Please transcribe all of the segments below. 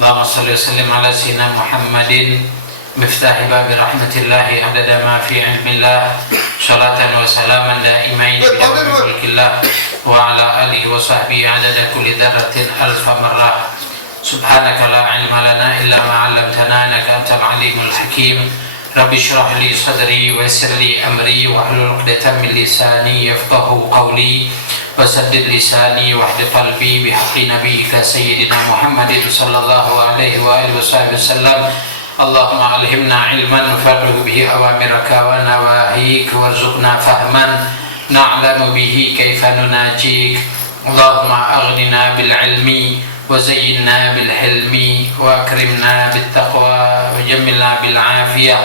اللهم صل وسلم على سيدنا محمد مفتاح باب رحمة الله عدد ما في علم الله صلاة وسلاما دائمين بدوام ملك الله وعلى آله وصحبه عدد كل ذرة ألف مرة. سبحانك لا علم لنا إلا ما علمتنا إنك أنت العليم الحكيم. رب اشرح لي صدري ويسر لي أمري واحلل عقدة من لساني يفقهوا قولي وسدد لساني واهد قلبي بحق نبيك سيدنا محمد صلى الله عليه وآله وصحبه وسلم. اللهم ألهمنا علما نفرغ به أوامرك ونواهيك وارزقنا فهما نعلم به كيف نناجيك. اللهم أغننا بالعلم وزينا بالحلم وأكرمنا بالتقوى وجملنا بالعافية.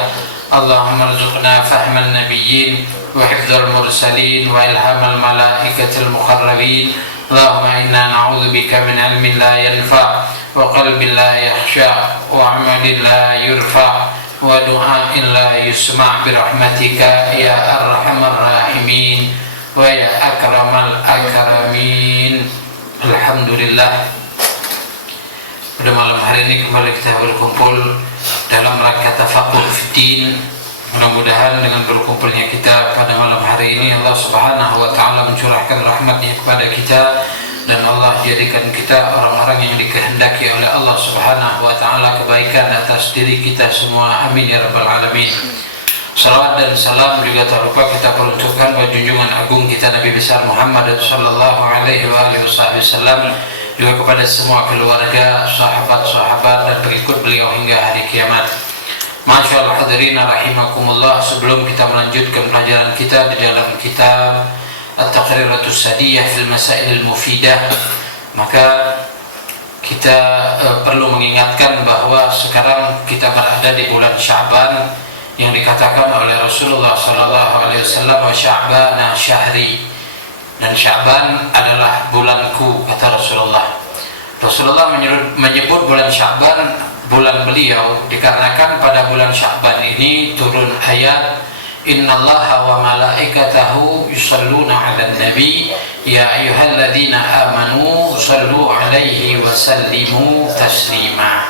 اللهم ارزقنا فهم النبيين وحفظ المرسلين وإلهام الملائكة المقربين. اللهم إنا نعوذ بك من علم لا ينفع وقلب لا يخشع وعمل لا يرفع ودعاء لا يسمع برحمتك يا أرحم الراحمين ويا أكرم الأكرمين. Alhamdulillah, pada malam hari ini kembali kita berkumpul dalam rangka tafaqquh fiddin. Mudah-mudahan dengan berkumpulnya kita pada malam hari ini Allah Subhanahu wa taala mencurahkan rahmat-Nya kepada kita dan Allah jadikan kita orang-orang yang dikehendaki oleh Allah Subhanahu wa taala kebaikan atas diri kita semua. Amin ya rabbal alamin. Salawat dan salam juga tak lupa kita peruntukkan bagi junjungan agung kita Nabi besar Muhammad sallallahu alaihi wasallam, juga kepada semua keluarga, sahabat-sahabat dan pengikut beliau hingga hari kiamat. Masyaallah hadirin rahimakumullah, sebelum kita melanjutkan pelajaran kita di dalam kitab At-Taqriratus Sadiyah fil Masailil Mufidah, maka kita perlu mengingatkan bahwa sekarang kita berada di bulan Sya'ban yang dikatakan oleh Rasulullah sallallahu alaihi wasallam, wa Sya'bana syahri, dan Sya'ban adalah bulanku, kata Rasulullah. Rasulullah menyebut bulan Sya'ban bulan beliau dikarenakan pada bulan Sya'ban ini turun ayat innallaha wa malaikatahu yusalluna 'alan nabi ya ayyuhalladzina amanu sallu 'alaihi wa sallimu taslima.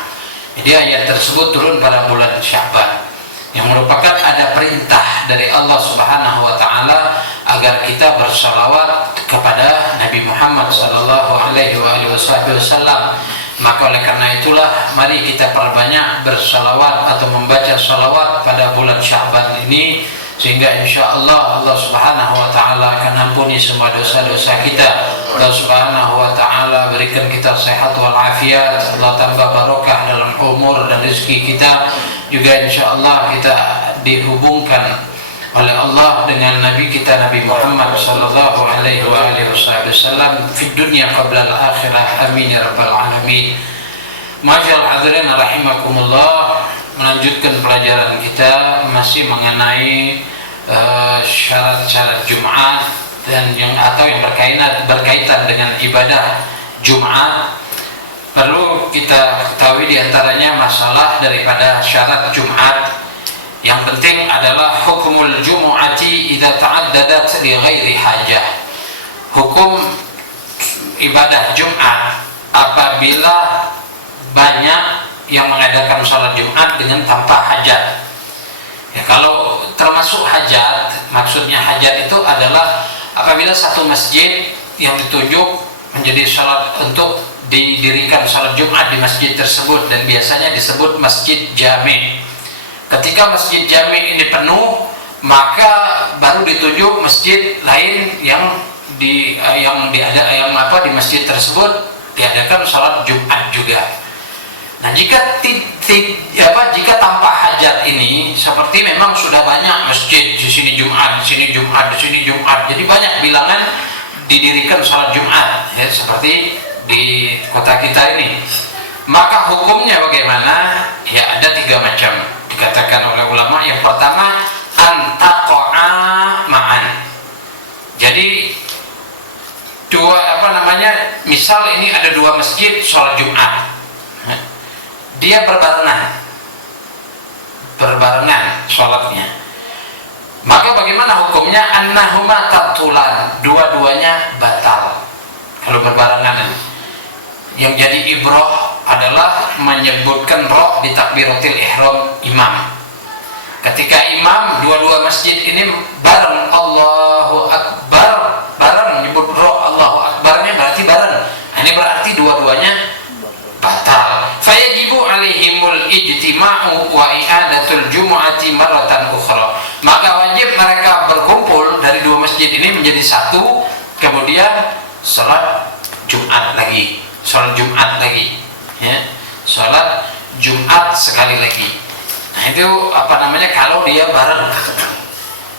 Jadi ayat tersebut turun pada bulan Sya'ban yang merupakan ada perintah dari Allah Subhanahu wa taala agar kita bersalawat kepada Nabi Muhammad sallallahu alaihi wasallam. Maka oleh karena itulah mari kita perbanyak bersalawat atau membaca salawat pada bulan Sya'ban ini, sehingga insyaAllah Allah Subhanahu wa ta'ala akan ampuni semua dosa-dosa kita. Allah Subhanahu wa ta'ala berikan kita sehat walafiat, Allah tambah barokah dalam umur dan rezeki kita. Juga insyaAllah kita dihubungkan oleh Allah dengan Nabi kita Nabi Muhammad sallallahu alaihi wasallam fi dunya qabla al-akhirah. Amin ya rabbal alamin. Masyaallah hadirin rahimakumullah, melanjutkan pelajaran kita masih mengenai syarat-syarat Jumat dan yang berkaitan dengan ibadah Jumat. Perlu kita ketahui diantaranya masalah daripada syarat Jumat. Yang penting adalah hukumul jumu'ati idza ta'addadat li ghairi hajah. Hukum ibadah Jumat apabila banyak yang mengadakan salat Jumat dengan tanpa hajat. Ya, kalau termasuk hajat, maksudnya hajat itu adalah apabila satu masjid yang ditunjuk menjadi salat untuk didirikan salat Jumat di masjid tersebut, dan biasanya disebut masjid jami'. Ketika masjid jami' ini penuh, maka baru ditunjuk masjid lain yang di masjid tersebut diadakan salat Jumat juga. Nah, jika tanpa hajat ini, seperti memang sudah banyak masjid di sini Jumat, di sini Jumat, di sini Jumat, jadi banyak bilangan didirikan salat Jumat, ya, seperti di kota kita ini. Maka hukumnya bagaimana? Ya, ada 3 macam dikatakan oleh ulama. Yang pertama, antaqa'a ma'an. Jadi misal ini ada 2 masjid sholat Jumat, dia berbarengan sholatnya, maka bagaimana hukumnya? Annahuma tabtulan, dua-duanya batal kalau berbarengan. Yang jadi ibrah adalah menyebutkan roh di takbiratul ihram imam. Ketika imam dua-dua masjid ini bareng Allahu Akbar, bareng menyebut roh Allahu Akbarnya berarti bareng. Ini berarti dua-duanya batal. Fayajibu alaihimul ijtima'u wa i'adatul jumu'ati maratan ukhra. Maka wajib mereka berkumpul dari dua masjid ini menjadi satu, kemudian salat Jumat lagi, salat Jumat lagi, ya, salat Jumat sekali lagi. Nah itu kalau dia bareng.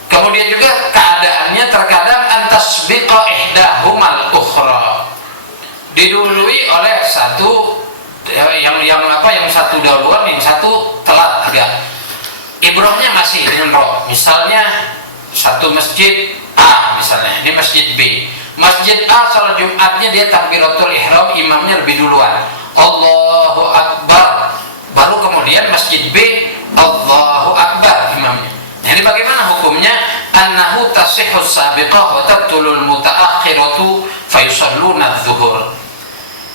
Kemudian juga keadaannya terkadang antasbiqa ihdahumal ukhra, didului oleh satu yang satu dahuluan, yang satu telat agak. Ibrahnya masih dengan roh. Misalnya satu masjid A, misalnya ini masjid B. Masjid A salat Jumatnya dia takbiratul ihram, imamnya lebih duluan, Allahu Akbar, baru kemudian masjid B Allahu Akbar imamnya. Nah, ini bagaimana hukumnya? Annahu tasihhus sabiqah wa tabtulul mutaakhiratu fayusalluna adz-dzuhur.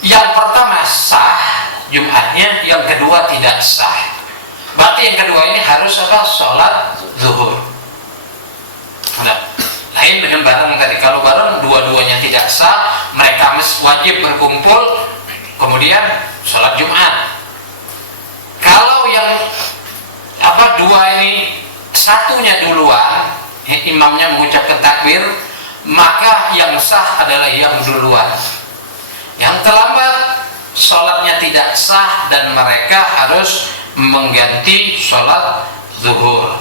Yang pertama sah Jumatnya, yang kedua tidak sah. Berarti yang kedua ini harus salat zuhur. Nah, lain dengan bareng tadi. Kalau bareng dua-duanya tidak sah, mereka wajib berkumpul kemudian salat Jumat. Kalau yang dua ini satunya duluan, imamnya mengucapkan takbir, maka yang sah adalah yang duluan. Yang terlambat sholatnya tidak sah dan mereka harus mengganti sholat zuhur.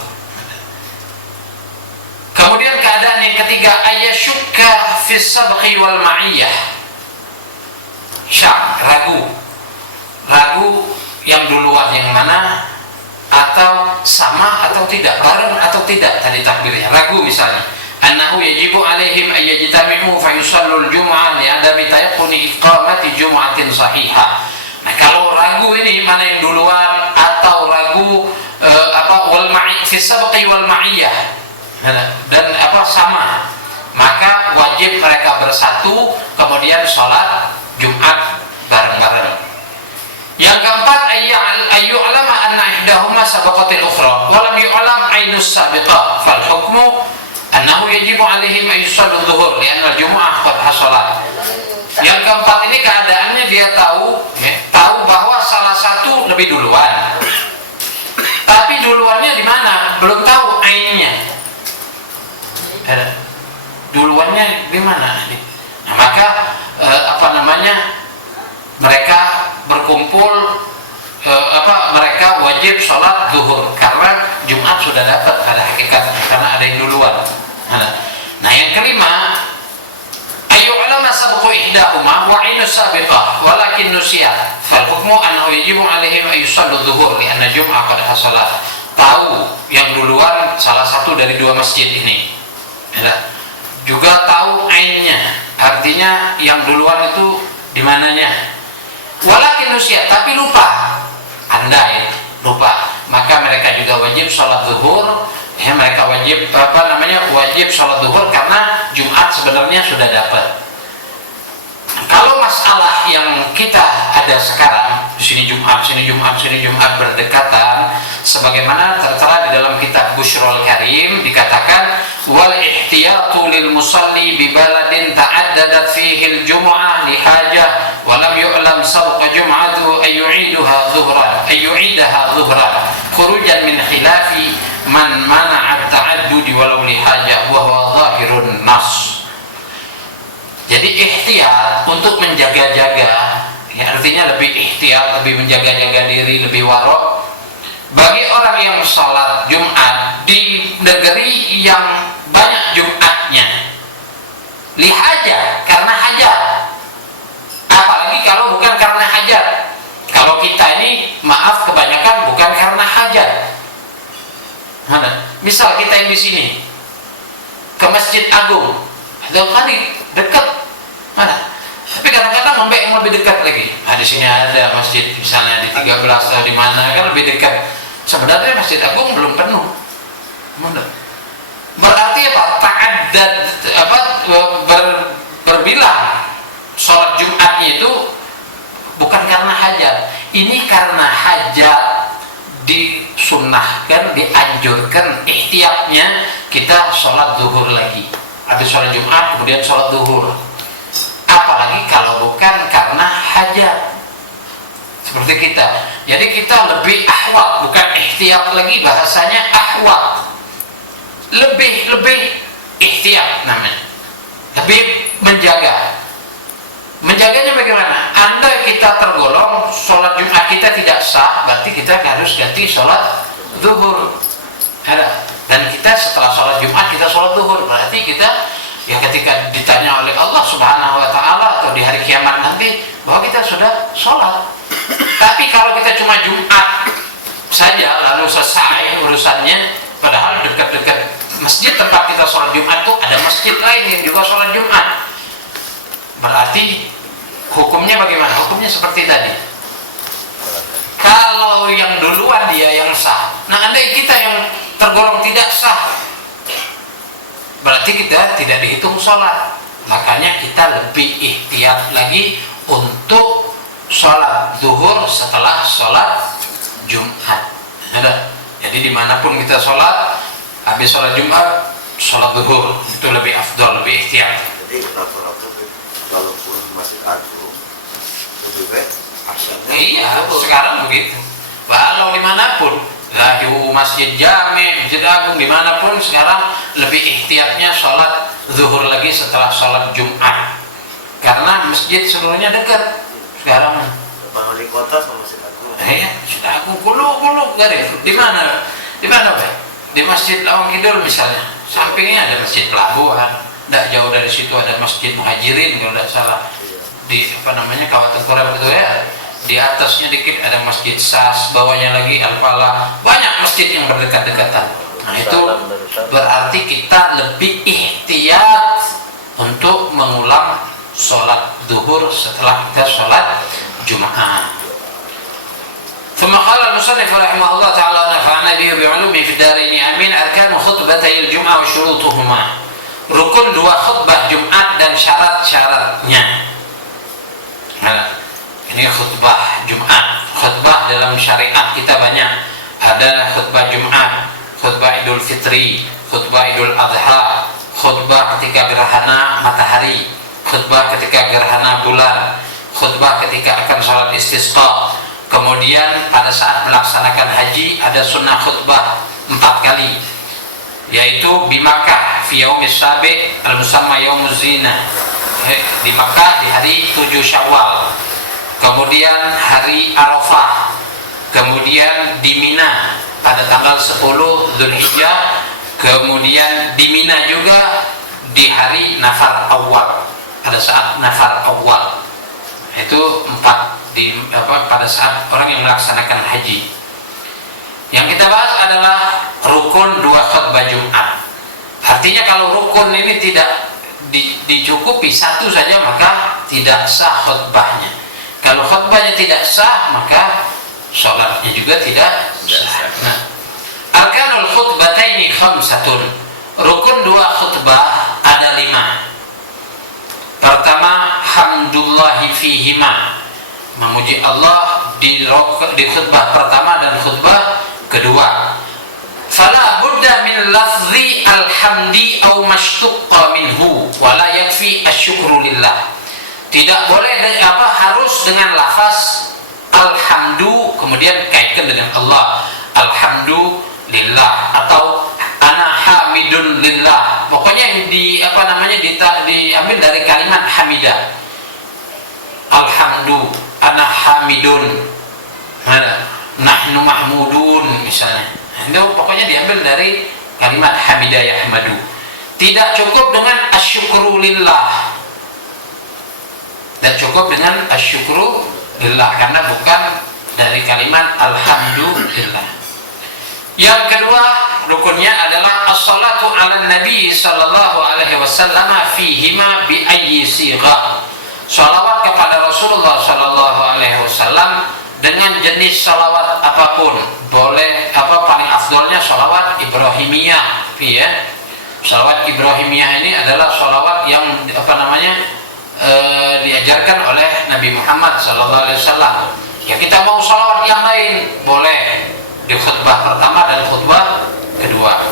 Kemudian keadaan yang ketiga, ayasyukka fis sabqi wal ma'iyah. Syak, ragu yang duluan yang mana, atau sama atau tidak, bareng atau tidak tadi takbirnya, ragu misalnya. Annahu yajibu alaihim ay yajtami'u fa yusallul jum'ah li adami tayaqquni iqamati jum'atin sahihah. Nah, kalau ragu ini mana yang duluan, atau ragu wal ma'i fi sabqi wal ma'iyah, dan sama, maka wajib mereka bersatu kemudian sholat Jumat bareng-bareng. Yang keempat, ayyu'lama anna ihdahuma sabaqatil ukhra wa lam yu'lam ainus sabiqah fal hukmu annahu yajibu alaihim ay yusallu dhuhur li'anna al-jumu'ah qad hasalat. Yang keempat ini keadaannya dia tahu bahwa salah satu lebih duluan, tapi duluannya di mana belum tahu ainnya, duluannya di mana. Nah, maka mereka berkumpul, mereka wajib sholat zuhur karena Jumat sudah dapat pada hakikatnya, karena ada yang duluan. Nah, yang kelima, ayyu'lama sabqu ihdahuma wa 'ainus sabiqah walakin nusiyat fal hukmu annahu yajibu 'alaihim ay yusallu dhuhur li anna jum'ah qad hasalat. Tahu yang duluan salah satu dari dua masjid ini, juga tahu ainnya, artinya yang duluan itu di mananya. Walakin nusiyat, tapi lupa, andai lupa, maka mereka juga wajib sholat zuhur. Mereka wajib wajib sholat zuhur karena Jumat sebenarnya sudah dapat. Kalau masalah yang kita ada sekarang, di sini Jumat, sini Jumat, sini Jumat berdekatan, sebagaimana tertera di dalam kitab Bushrul Karim dikatakan, wal ihtiyatu lil musalli bi baladin ta'addadat fihi al jumu'ah li hajah wa lam yu'lam sabqa jum'atu ay yu'idaha dhuhran khurujan min khilafi man mana'a ta'addud walau li hajah wa huwa zahirun nas. Jadi ihtiyat untuk menjaga-jaga, ya, artinya lebih ihtiyat, lebih menjaga-jaga diri, lebih warok bagi orang yang sholat Jumat di negeri yang banyak Jumatnya, lihajat, karena hajat. Apalagi kalau bukan karena hajat. Kalau kita ini, maaf, kebanyakan bukan karena hajat. Misal kita yang di sini ke Masjid Agung, ada kali dekat, tapi kadang-kadang ngombe yang lebih dekat lagi. Di sini ada masjid misalnya di 13 atau di mana kan lebih dekat. Sebenarnya Masjid Agung belum penuh. Berarti ta'addad, berbilang sholat Jumatnya itu bukan karena hajat. Ini karena hajat disunnahkan, dianjurkan ihtiyatnya kita sholat zuhur lagi. Habis sholat Jumat kemudian sholat zuhur. Apalagi kalau bukan karena hajat seperti kita. Jadi kita lebih ahwat, bukan ihtiyat lagi, bahasanya ahwat. Lebih ihtiyat namanya. Lebih menjaga. Menjaganya bagaimana? Anda kita tergolong sholat Jumat kita tidak sah, berarti kita harus ganti sholat zuhur. Dan kita setelah sholat Jumat kita sholat zuhur, berarti kita ya ketika ditanya oleh Allah Subhanahu Wa Taala atau di hari kiamat nanti bahwa kita sudah sholat. Tapi kalau kita cuma Jumat saja lalu selesai urusannya, padahal dekat-dekat masjid tempat kita sholat Jumat tuh ada masjid lain yang juga sholat Jumat. Berarti hukumnya bagaimana? Hukumnya seperti tadi. Kalau yang duluan dia yang sah, nah andai kita yang tergolong tidak sah, berarti kita tidak dihitung sholat. Makanya kita lebih ihtiyat lagi untuk sholat zuhur setelah sholat Jumat. Jadi dimanapun kita sholat, habis sholat Jumat, sholat zuhur itu lebih afdol, lebih ihtiyat. Jadi rata-rata walaupun masih agung lebih baik asalnya. Iya, sekarang begitu. Walau dimanapun, masjid jami, masjid agung, dimanapun sekarang lebih ihtiyatnya sholat zuhur lagi setelah sholat Jumat. Karena masjid seluruhnya dekat sekarang. Wali kota sama masjid agung. Iya, masjid agung kulu garis. Di mana? Di mana, Pak? Di Masjid Lawang Kidul misalnya. Sampingnya ada Masjid Pelabuhan. Tidak jauh dari situ ada Masjid Muhajirin kalau tidak salah. Di Kawasan Korea begitu ya. Di atasnya dikit ada Masjid Sas, bawahnya lagi Al-Falah. Banyak masjid yang berdekat-dekatan. Nah itu berarti kita lebih ihtiyat untuk mengulang sholat zuhur setelah kita sholat Jumat. ثم قال المصنف رحمه الله تعالى ونفعنا به بعلومه في الدارين آمين. أركان خطبتي الجمعة وشروطهما. Rukun dua khutbah Jumat dan syarat-syaratnya. Nah, ini khutbah Jumat. Khutbah dalam syariat kita banyak. Ada khutbah Jumat, khutbah Idul Fitri, khutbah Idul Adha, khutbah ketika gerhana matahari, khutbah ketika gerhana bulan, khutbah ketika akan sholat istisqa. Kemudian pada saat melaksanakan haji ada sunnah khutbah 4 kali, yaitu di Makkah fi yaumis sabi' al-musamma yaumuz zina, di Makkah di hari 7 Syawal, kemudian hari Arafah, kemudian di Mina pada tanggal 10 Dzulhijjah, kemudian di Mina juga di hari Nafar Awal, pada saat Nafar Awal. Itu 4 pada saat orang yang melaksanakan haji. Yang kita bahas adalah rukun 2 khutbah Jumat. Artinya kalau rukun ini tidak dicukupi 1 saja maka tidak sah khutbahnya. Kalau khutbahnya tidak sah maka sholatnya juga tidak sah. Nah, arkanul khutbataini khamsatun. Rukun 2 khutbah ada 5. Pertama, hamdulillahi fihima, memuji Allah di khutbah pertama dan khutbah kedua. Fala budda min lafzi alhamdi aw mashtuqqa minhu wa la yakfi asyukru lillah. Tidak boleh harus dengan lafaz alhamdu kemudian kaitkan dengan Allah. Alhamdulillah atau ana hamidun lillah. Pokoknya yang diambil dari kalimat hamidah. Alhamdu, ana hamidun, nahnu mahmudun misalnya. Itu pokoknya diambil dari kalimat hamidah yahmadu. Tidak cukup dengan asyukru lillah. Tidak cukup dengan asyukru lillah karena bukan dari kalimat alhamdulillah. Yang kedua rukunnya adalah as-salatu ala nabi sallallahu alaihi wasallam fihima bi ayyi sighah. Salawat kepada Rasulullah sallallahu alaihi wasallam dengan jenis salawat apapun. Boleh paling afdolnya salawat Ibrahimiyah, ya. Salawat Ibrahimiyah ini adalah salawat yang diajarkan oleh Nabi Muhammad sallallahu alaihi wasallam. Ya kita mau sholawat yang lain boleh di khutbah pertama dan khutbah kedua.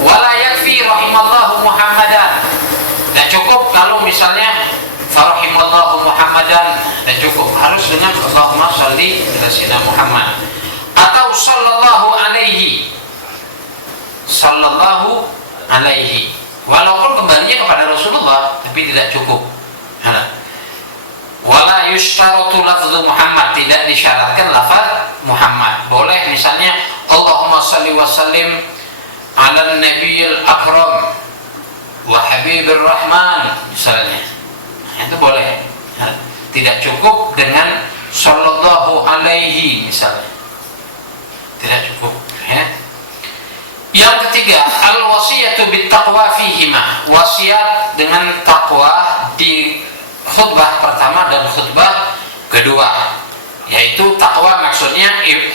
Wala yakfi rahimallahu Muhammadan. Tidak cukup kalau misalnya farahimallahu Muhammadan, tidak cukup, harus dengan Allahumma shalli ala sayyidina Muhammad atau sallallahu alaihi, walaupun kembalinya kepada Rasulullah tapi tidak cukup. Wala yushtaratu lafzu Muhammad, tidak disyaratkan lafaz Muhammad. Boleh misalnya Allahumma shalli wa sallim ala nabiyil akram wa habibir rahman misalnya, itu boleh. Tidak cukup dengan sallallahu alaihi misalnya, tidak cukup ya. Yang ketiga, al wasiyatu bit taqwa fihima, wasiat dengan takwa di khutbah pertama dan khutbah kedua, yaitu takwa maksudnya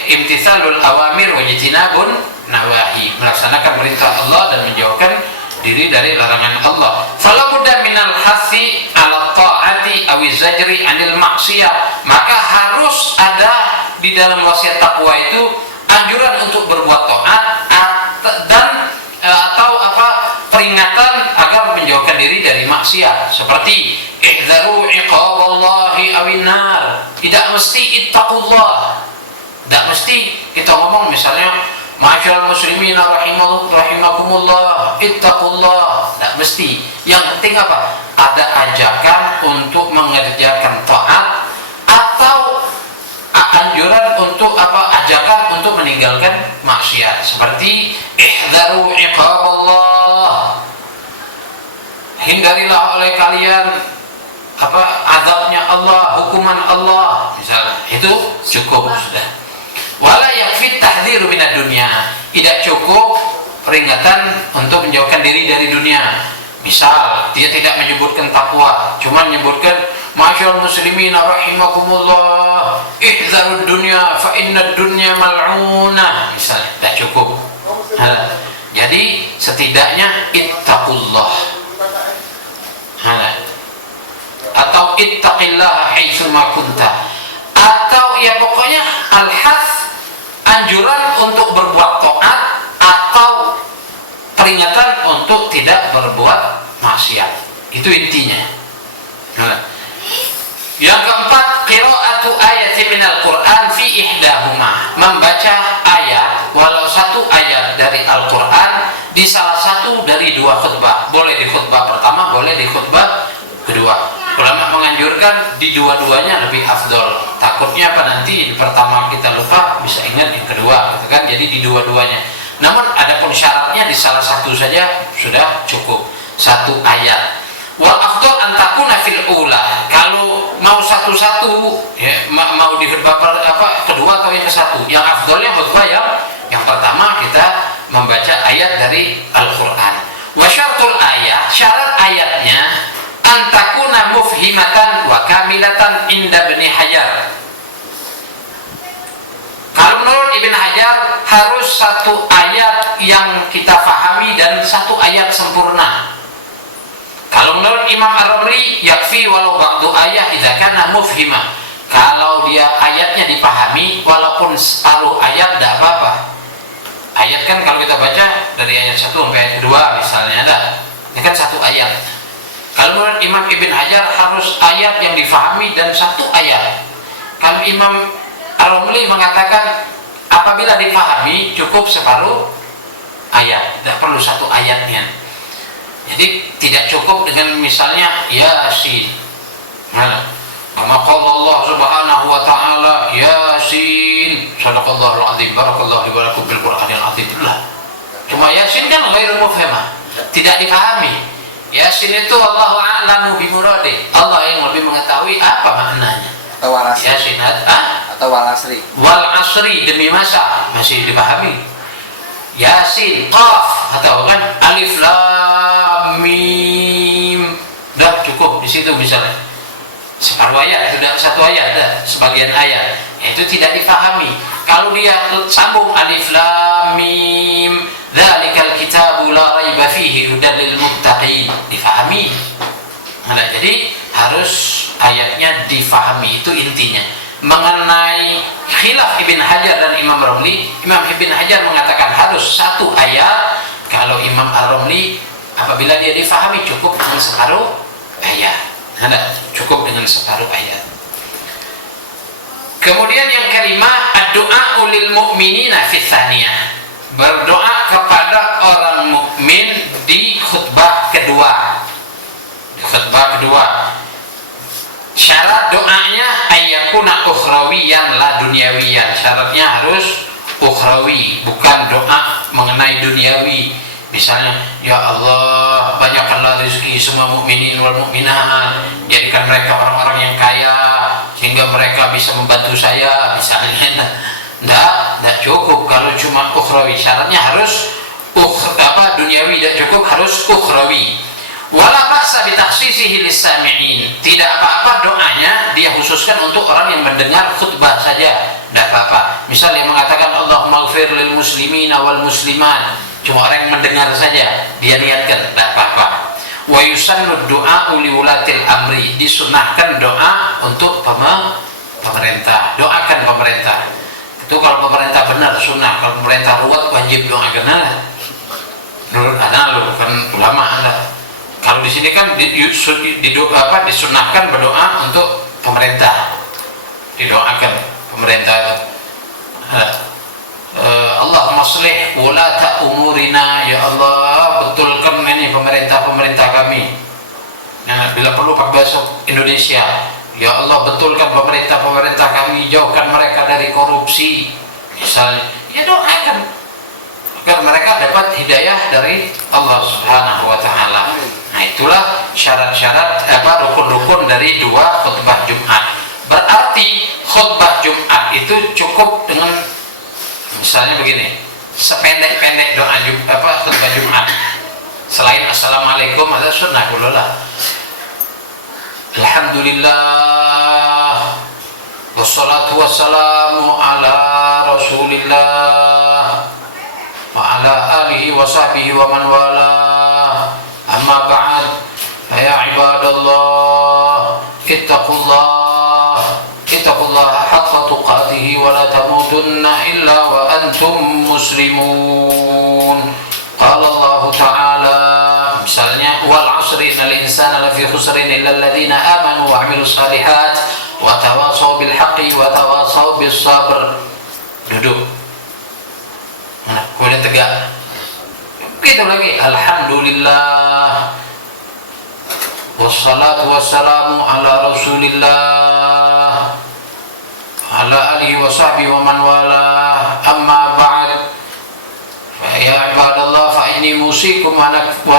imtithalul awamir wa ijtinabun nawahi, melaksanakan perintah Allah dan menjauhkan diri dari larangan Allah. Fala budda minal hasi ala ta'ati aw zajri anil maksiyah, maka harus ada di dalam wasiat takwa itu anjuran untuk berbuat taat dan atau peringatan agar menjauhkan diri dari maksiat, seperti ihdaru iqaballahi awin nar. Tidak mesti ittaqullah, tidak mesti kita ngomong misalnya ma'asyiral muslimin rahimakumullah ittaqullah, tidak mesti. Yang penting apa? Ada ajakan untuk mengerjakan taat atau anjuran untuk ajakan untuk meninggalkan maksiat, seperti ihdaru iqaballah, hindarilah oleh kalian azabnya Allah, hukuman Allah misalnya, itu cukup sudah. Wala yakfi tahdhiru minad dunya, tidak cukup peringatan untuk menjauhkan diri dari dunia. Misal dia tidak menyebutkan takwa, cuma menyebutkan ma'asyiral muslimin rahimakumullah ihdzarud dunya fa innad dunya mal'unah misalnya, tidak cukup. Jadi setidaknya ittaqullah atau ittaqillaha haitsu ma kunta, atau ya pokoknya al-hath, anjuran untuk berbuat taat atau peringatan untuk tidak berbuat maksiat, itu intinya. Yang keempat, qira'atu ayati minal Qur'an fi ihdahuma, membaca ayat walau satu ayat dari Al-Qur'an di salah satu dari dua khutbah. Boleh di khutbah pertama, boleh di khutbah kedua. Ulama menganjurkan di dua-duanya lebih afdol. Takutnya nanti di pertama kita lupa, bisa ingat yang kedua gitu kan. Jadi di dua-duanya. Namun ada pun syaratnya di salah satu saja sudah cukup, satu ayat. Wal afdal an takuna fil ula, kalau mau satu-satu ya, mau di khutbah kedua atau yang ke satu, yang afdalnya khutbah yang pertama kita membaca ayat dari Al-Qur'an. Wa syartul ayat, syarat ayatnya an takuna mufhimatan wa kamilatan inda Ibnu Hajar. Kalau menurut Ibn Hajar harus satu ayat yang kita fahami dan satu ayat sempurna. Kalau menurut Imam Ar-Ramli yakfi walau ba'du ayat idza kana mufhimah. Kalau dia ayatnya dipahami walaupun separuh ayat tidak apa-apa. Ayat kan kalau kita baca dari ayat 1 sampai ayat 2 misalnya ada. Ini kan satu ayat. Kalau menurut Imam Ibn Hajar harus ayat yang difahami dan satu ayat. Kalau Imam Ar-Ramli mengatakan apabila dipahami cukup separuh ayat, tidak perlu satu ayatnya. Jadi tidak cukup dengan misalnya Yasin. Maka Allah Subhanahu wa taala Yasin, sadaqallahul azim, barakallahu li wa lakum bil Qur'anil azim. Cuma Yasin kan ghairu mufhamah, tidak dipahami. Yasin itu Allahu a'lamu bi muradi, Allah yang lebih mengetahui apa maknanya. Atau wal asri. Yasin Atau wal asri. Wal asri, demi masa masih dipahami. Yasin, qaf atau kan alif lam mim, dah cukup di situ misalnya. Separuh ayat, sudah satu ayat, dah sebagian ayat, itu tidak dipahami. Kalau dia sambung alif lam mim, dzalikal kitabu la raiba fihi hudal lil muttaqin, difahami. Jadi harus ayatnya difahami, itu intinya. mengenai khilaf Ibn Hajar dan Imam Romli. Imam Ibn Hajar mengatakan harus satu ayat. Kalau Imam Ar-Romli apabila dia difahami cukup dengan separuh ayat. Cukup dengan separuh ayat. Kemudian yang kelima, ad-du'a lil mu'minina fi tsaniyah. Berdoa kepada orang mukmin di khutbah kedua. Di khutbah kedua. Syarat doanya ayyakuna ukhrawiyan la dunyawiyan. Syaratnya harus ukhrawi, bukan doa mengenai duniawi. Misalnya, ya Allah, banyakkanlah rezeki semua mukminin wal mukminat, jadikan mereka orang-orang yang kaya sehingga mereka bisa membantu saya, misalnya. Tidak cukup kalau cuma ukhrawi. Syaratnya harus duniawi, tidak cukup, harus ukhrawi. Wala ba'sa bi takhsisihi lis-sami'in. Tidak apa-apa doanya dia khususkan untuk orang yang mendengar khutbah saja, tidak apa-apa. Misal yang mengatakan Allahumma ighfir lil muslimina wal muslimat, cuma orang yang mendengar saja dia niatkan, tidak apa-apa. Wa yusannu du'a li ulatil amri. Disunahkan doa untuk pemerintah. Doakan pemerintah. Itu kalau pemerintah benar sunnah, kalau pemerintah ruwet wajib doakan. Menurut ana bukan ulama Anda. Kalau di sini kan disunahkan berdoa untuk pemerintah. Didoakan pemerintah. Allahumma shlih wulata umurina, ya Allah, betulkan ini pemerintah kami. Nah, bila perlu pakai bahasa Indonesia, ya Allah, betulkan pemerintah kami, jauhkan mereka dari korupsi. Misalnya, ya doakan agar mereka dapat hidayah dari Allah Subhanahu wa taala. Nah, itulah syarat-syarat rukun-rukun dari dua khutbah Jumat. Berarti khutbah Jumat itu cukup dengan misalnya begini, sependek-pendek doa khutbah Jumat. Selain assalamualaikum ada sunnah dulu lah. Alhamdulillah wassalatu wassalamu ala rasulillah wa ala alihi wa sahbihi wa man wala, amma ba'd. Ya ibadallah, ittaqullaha haqqa tuqatih wa la tamutunna illa wa antum muslimun. Qala Allah ta'ala, misalnya wal 'asri innal insana lafi khusrin illa alladziina amanu wa 'amilus shalihat wa tawassaw bil haqqi wa tawassaw bis sabr. Duduk. Nah, kemudian tegak. Begitu lagi. Alhamdulillah wassalatu wassalamu ala rasulillah ala alihi wa sahbihi wa man wala, amma ba'd. Ya ibadallah, fa inni musikum wa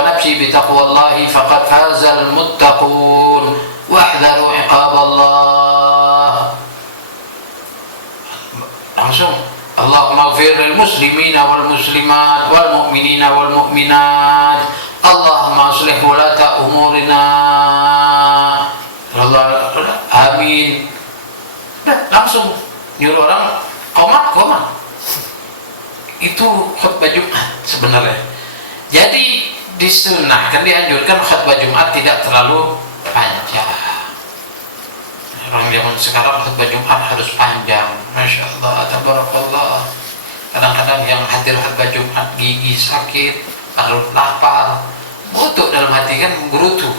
nafsi bi taqwallahi faqad fazal muttaqun wahdharu iqaballah. Langsung Allahumma ighfir lil muslimina wal muslimat wal mu'minina wal mu'minat. Allahumma aslih wulata umurina. Amin. Langsung nyuruh orang komat. Itu khutbah Jumat sebenarnya. Jadi disunahkan, dianjurkan khutbah Jumat tidak terlalu panjang. Orang zaman sekarang khutbah Jumat harus panjang. Masya Allah, tabarakallah. Kadang-kadang yang hadir khutbah Jumat gigi sakit, perut lapar, butuh dalam hati kan gerutu.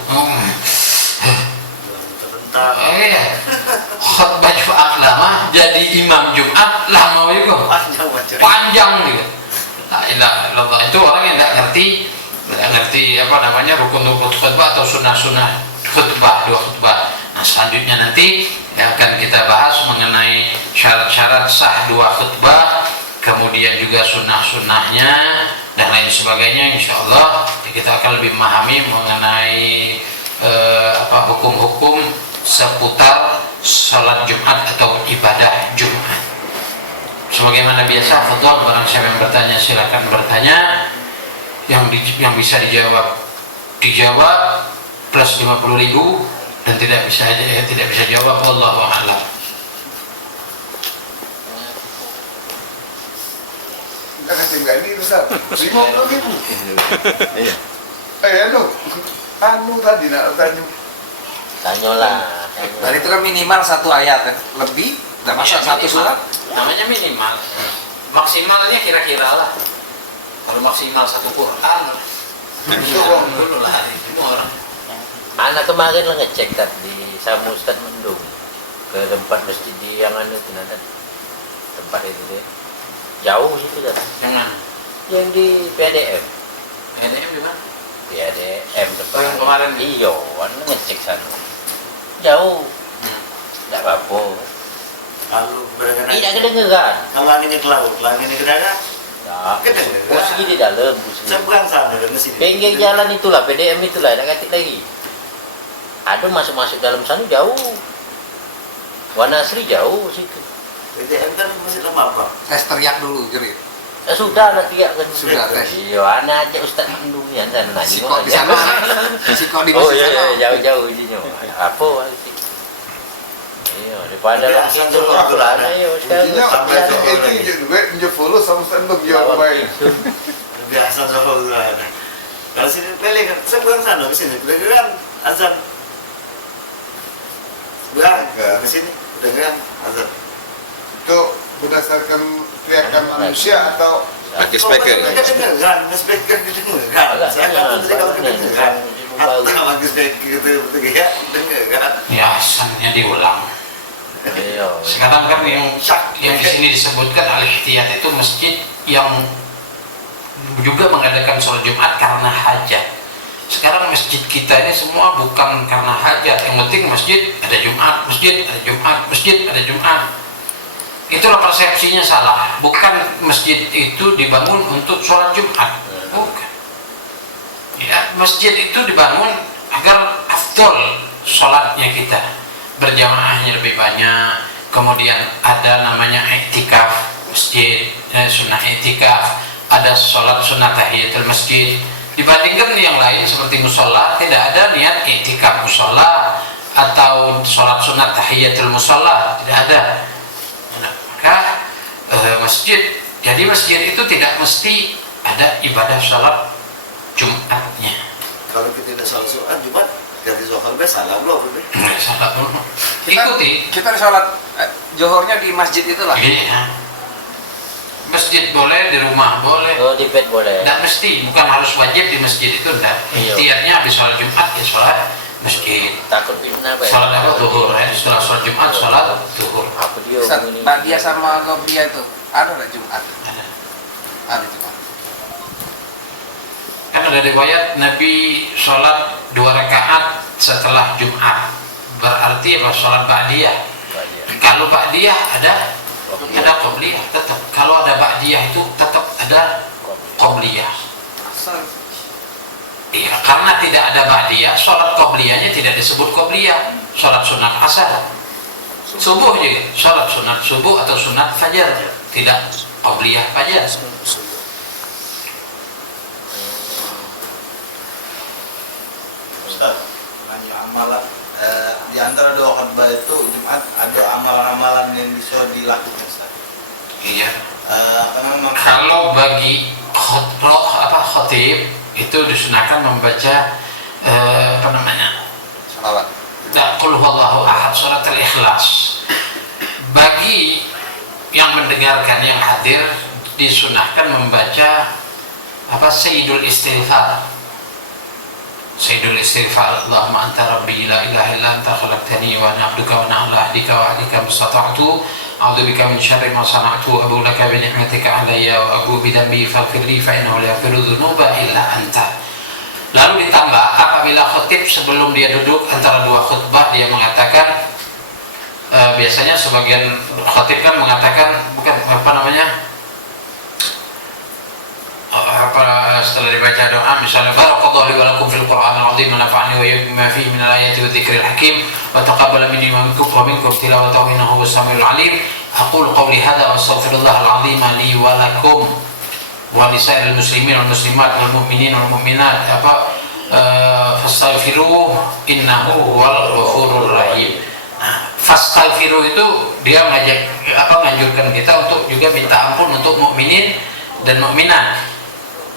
Khutbah Jumat lama, jadi imam Jumat lama juga. Panjang juga. La ilaha illallah. Itu orang yang tidak ngerti rukun-rukun khutbah atau sunnah-sunnah khutbah, dua khutbah. Nah, selanjutnya nanti akan kita bahas mengenai syarat-syarat sah dua khutbah, kemudian juga sunnah-sunnahnya dan lain sebagainya. Insya Allah kita akan lebih memahami mengenai hukum-hukum seputar salat Jumat atau ibadah Jumat. Sebagaimana biasa, fadhol, barang siapa yang bertanya silakan bertanya. Yang bisa dijawab plus 50.000, dan tidak bisa jawab wallahu a'lam. Kita kasih enggak ini Ustaz, 50.000. Iya. Tadi nak tanya. Tanyalah. Dan itu kan minimal satu ayat kan, lebih Nah, masa satu Minimal. surat? Namanya minimal. Maksimalnya kira-kira lah. Kalau maksimal satu Quran, Itu orang dulu lah hari itu orang. Anak kemarin lah ngecek tadi sama Ustadz Mendung ke tempat masjid di yang anu itu nanti tempat itu deh jauh situ kan Jangan. yang di PDM EDM di mana? PDM tempat Oh, yang kemarin. iyo anu ngecek sana jauh tidak apa-apa Lalu bergerak. tidak kedengeran Kalau anginnya ke laut, kalau anginnya ke darat, nah, kedengeran. posisi di dalam posisi Seberang sana dengan sini. pinggir jalan itulah PDM itulah tidak katik lagi ada masuk-masuk dalam sana jauh Warna Asri jauh situ PDM kan masih lama apa? Tes teriak dulu, jerit. sudah nanti ya kan Sudah, tes. iya anak aja Ustadz Mendung ya sana nanya Sikok di sana. Sikok di oh masjid iya, sana. iya jauh-jauh ininya apa sih iya daripada Biasa langsung tuh, aku lah ada. ya Intinya Ustadz itu duit dia follow sama stand-up dia main. Biasa jauh lah. Kalau sini pilih kan, seberang sana ke sini, kedengeran azan. Seberang ke sini, kedengeran azan. Itu berdasarkan teriakan manusia atau Pakai speaker. Kedengeran, speaker kedengeran. Agak Saya tanya, kata tadi kalau baunya, kedengeran. bau. Atau pakai speaker gitu, kedengeran. Ya, asalnya diulang. iya Sekarang kan yang di sini disebutkan al-ihtiyat itu masjid yang juga mengadakan sholat Jumat karena hajat. Sekarang masjid kita ini semua bukan karena hajat, yang penting masjid ada Jumat, masjid ada Jumat, masjid ada Jumat. Itulah persepsinya salah. Bukan masjid itu dibangun untuk sholat Jumat, bukan. Ya, masjid itu dibangun agar afdol sholatnya kita, berjamaahnya lebih banyak. Kemudian ada namanya iktikaf masjid, sunnah iktikaf, ada sholat sunnah tahiyatul masjid. Dibandingkan yang lain seperti musola, tidak ada niat iktikaf musola atau sholat sunat tahiyatul musola, tidak ada. Nah, maka masjid, jadi masjid itu tidak mesti ada ibadah sholat Jumatnya. Kalau kita tidak salah sholat Jumat, ganti sholat salah belum? Sholat dulu. Kita, Ikuti. kita sholat johornya di masjid itulah. Iya. Masjid boleh, di rumah boleh. oh di bed boleh Tidak mesti, bukan harus wajib di masjid itu, enggak. Iya. Ikhtiarnya habis sholat Jumat ya sholat masjid. takut fitnah Pak. Sholat apa? Zuhur ya. Setelah sholat Jumat sholat zuhur. apa dia Ustaz, ini Badia sama Gobia itu ada nggak Jumat? Ada. Ada Jumat. Kan ada riwayat Nabi sholat 2 rakaat setelah Jumat. Berarti apa? Sholat ba'diyah. Kalau ba'diyah ada qobliyah tetap. Kalau ada ba'diyah itu tetap ada qobliyah. Asal. Iya, karena tidak ada ba'diyah, sholat qobliyahnya tidak disebut qobliyah. Sholat sunat asar, subuh juga, sholat sunat subuh atau sunat fajar, tidak qobliyah fajar. Ustaz, nanya amalan di antara dua khutbah itu Jumat ada amalan-amalan yang bisa dilakukan Ustaz. Iya. Apa namanya? Kalau bagi khotib itu disunahkan membaca apa namanya? Salawat. Qul huwallahu ahad, surat al-ikhlas. Bagi yang mendengarkan, yang hadir, disunahkan membaca apa? Sayyidul istighfar. Sayyidul istighfar. Allahumma anta rabbi la ilaha illa anta khalaqtani wa ana 'abduka wa ana 'ala ahdika wa 'ahdika mastata'tu. A'udzu bika min syarri ma sana'tu wa abu laka bi ni'matika 'alayya wa abu bi dhanbi faghfir li fa innahu la yaghfiru dzunuba illa anta. Lalu ditambah apabila khutib sebelum dia duduk antara dua khutbah dia mengatakan biasanya sebagian khutib kan mengatakan bukan apa namanya setelah dibaca doa misalnya barakallahu li wa lakum fil qur'anil azim wa nafa'ani wa iyyakum bima fihi min al-ayati wa dzikril hakim wa taqabbala minni wa minkum tilawatahu innahu huwas samiul alim aqulu qawli hadza wa astaghfirullahal azim li wa lakum wa lisairil muslimin wal muslimat wal mu'minin wal mu'minat fastaghfiruhu innahu huwal ghafurur rahim. Fastaghfiru itu dia menganjurkan kita untuk juga minta ampun untuk mukminin dan mukminat.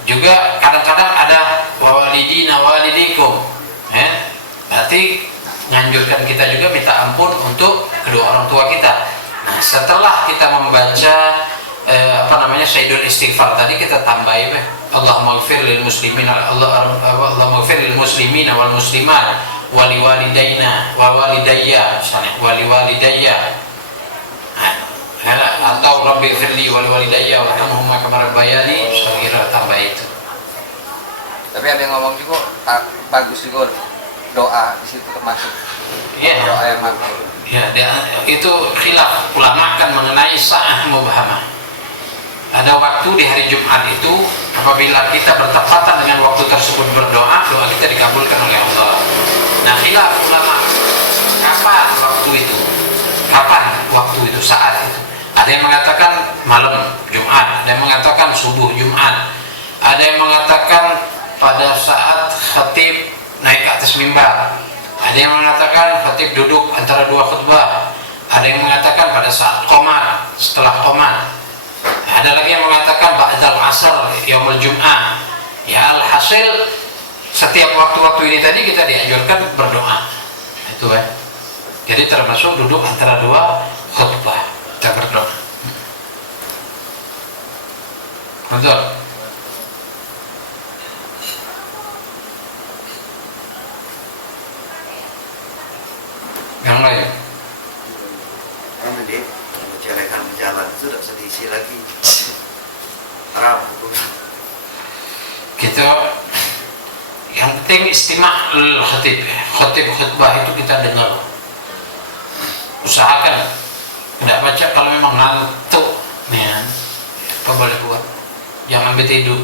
Juga kadang-kadang ada walidina walidikum, berarti menganjurkan kita juga minta ampun untuk kedua orang tua kita. Nah, setelah kita membaca Sayyidul Istighfar tadi, kita tambahin Allahumma ighfir lil muslimin Allahumma ighfir lil muslimin wal muslimat wali walidayna wa walidayya, misalnya wali walidayya, atau rabbi ighfirli wali walidayya warhamhuma kama rabbayani shaghira, tambah itu. Tapi ada yang ngomong juga bagus juga doa di situ termasuk. Iya. Doa yang makbul. Ya, itu khilaf ulama kan mengenai sa'ah mubhamah. Ada waktu di hari Jumat itu, apabila kita bertepatan dengan waktu tersebut berdoa, doa kita dikabulkan oleh Allah. Nah, khilaf ulama, kapan waktu itu? Kapan waktu itu, saat itu? Ada yang mengatakan malam Jumat, ada yang mengatakan subuh Jumat, ada yang mengatakan pada saat khatib naik ke atas mimbar, ada yang mengatakan khatib duduk antara dua khutbah, ada yang mengatakan pada saat qomat, setelah qomat, ada lagi yang mengatakan ba'dal asar yaumul jum'ah. Ya, alhasil setiap waktu-waktu ini tadi kita dianjurkan berdoa. Itu kan. Jadi termasuk duduk antara dua khutbah kita berdoa. Betul. Yang lain? Karena dia menceraikan jalan itu tidak bisa diisi lagi. Haram hukumnya. Kita yang penting istima'ul khatib. Khatib khutbah itu kita dengar. Usahakan tidak baca kalau memang ngantuk, ya, apa boleh buat. Jangan sampai tidur.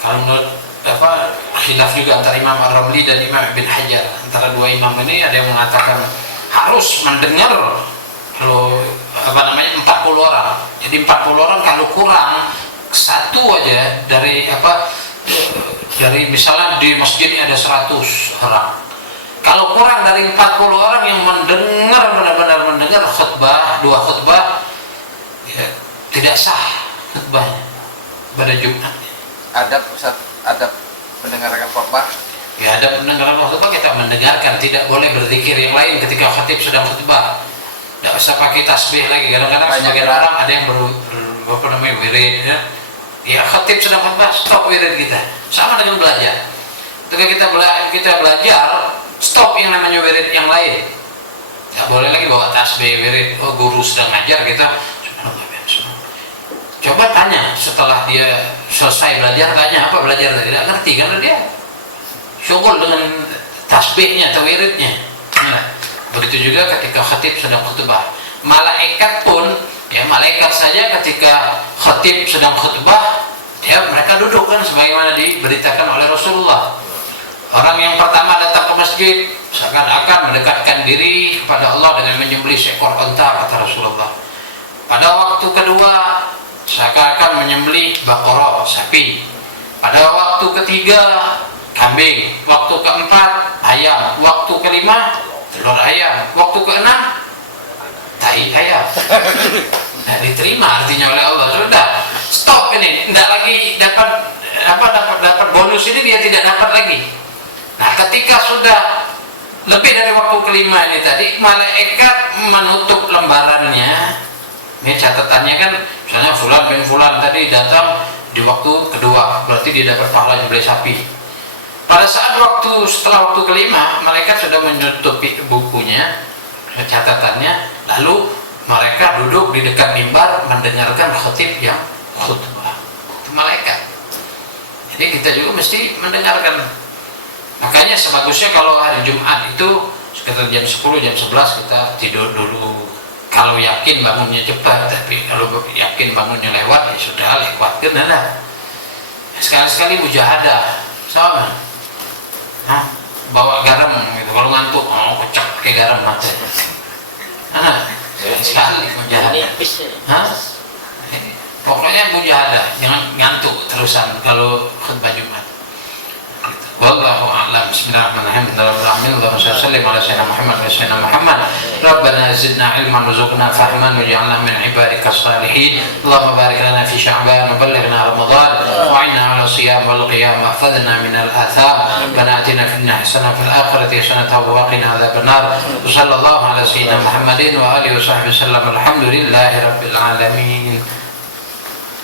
Kalau menurut khilaf juga antara Imam Ar-Ramli dan Imam Ibn Hajar, antara dua imam ini ada yang mengatakan harus mendengar kalau 40 orang. Jadi 40 orang kalau kurang satu aja dari dari misalnya di masjid ini ada 100 orang. Kalau kurang dari 40 orang yang mendengar, benar-benar mendengar khutbah, dua khutbah, ya, tidak sah khutbahnya pada Jumat. Adab mendengarkan khutbah. Ya, ada mendengarkan khutbah, kita mendengarkan, tidak boleh berzikir yang lain ketika khatib sedang khutbah. Tidak usah pakai tasbih lagi. Kadang-kadang sebagian orang ada yang wirid, ya. Ya, khatib sedang khutbah, stop wirid kita. Sama dengan belajar. Ketika kita belajar, stop yang namanya wirid yang lain. Tidak boleh lagi bawa tasbih wirid. Oh, guru sedang ngajar kita. Coba tanya setelah dia selesai belajar, tanya apa belajar, tidak ngerti karena dia syukur dengan tasbihnya atau wiridnya. Nah, begitu juga ketika khatib sedang khutbah. Malaikat pun, ya, malaikat saja ketika khatib sedang khutbah, ya, mereka duduk kan sebagaimana diberitakan oleh Rasulullah. Orang yang pertama datang ke masjid seakan-akan mendekatkan diri kepada Allah dengan menyembelih seekor unta, kata Rasulullah. Pada waktu kedua seakan-akan menyembelih baqarah, sapi. Pada waktu ketiga kambing, waktu keempat ayam, waktu kelima telur ayam, waktu keenam tai ayam. Tidak diterima artinya oleh Allah. Sudah, stop ini, tidak lagi dapat bonus ini, dia tidak dapat lagi. Nah, ketika sudah lebih dari waktu kelima ini tadi, malaikat menutup lembarannya. Ini catatannya kan, misalnya fulan bin fulan tadi datang di waktu kedua, berarti dia dapat pahala nyembelih sapi. Pada saat setelah waktu kelima, malaikat sudah menutupi bukunya, catatannya, lalu mereka duduk di dekat mimbar mendengarkan khatib yang khutbah. Itu malaikat. Jadi kita juga mesti mendengarkan. Makanya sebagusnya kalau hari Jumat itu sekitar jam 10, jam 11 kita tidur dulu. Kalau yakin bangunnya cepat, tapi kalau yakin bangunnya lewat, ya sudah lewatkan lah. Sekali-sekali mujahadah, sama. Bawa garam gitu. Kalau ngantuk, kocok pakai garam mata. Sekali mujahadah. Pokoknya mujahadah, jangan ngantuk terusan kalau khutbah Jumat. Gitu. Wallahu a'lam. Bismillahirrahmanirrahim. Allahumma salli ala sayyidina Muhammad wa sayyidina Muhammad. Rabbana zidna ilman warzuqna fahman waj'alna min ibadikas salihin. Allahumma barik lana fi Sya'ban wa ballighna Ramadan wa 'inna 'ala siyam wal qiyam wahfadhna min al-atham. Rabbana atina fid dunya hasanah wa fil akhirati hasanah wa qina adzaban nar. Sallallahu ala sayyidina Muhammadin wa alihi wa sahbihi wasallam. Alhamdulillahi rabbil alamin.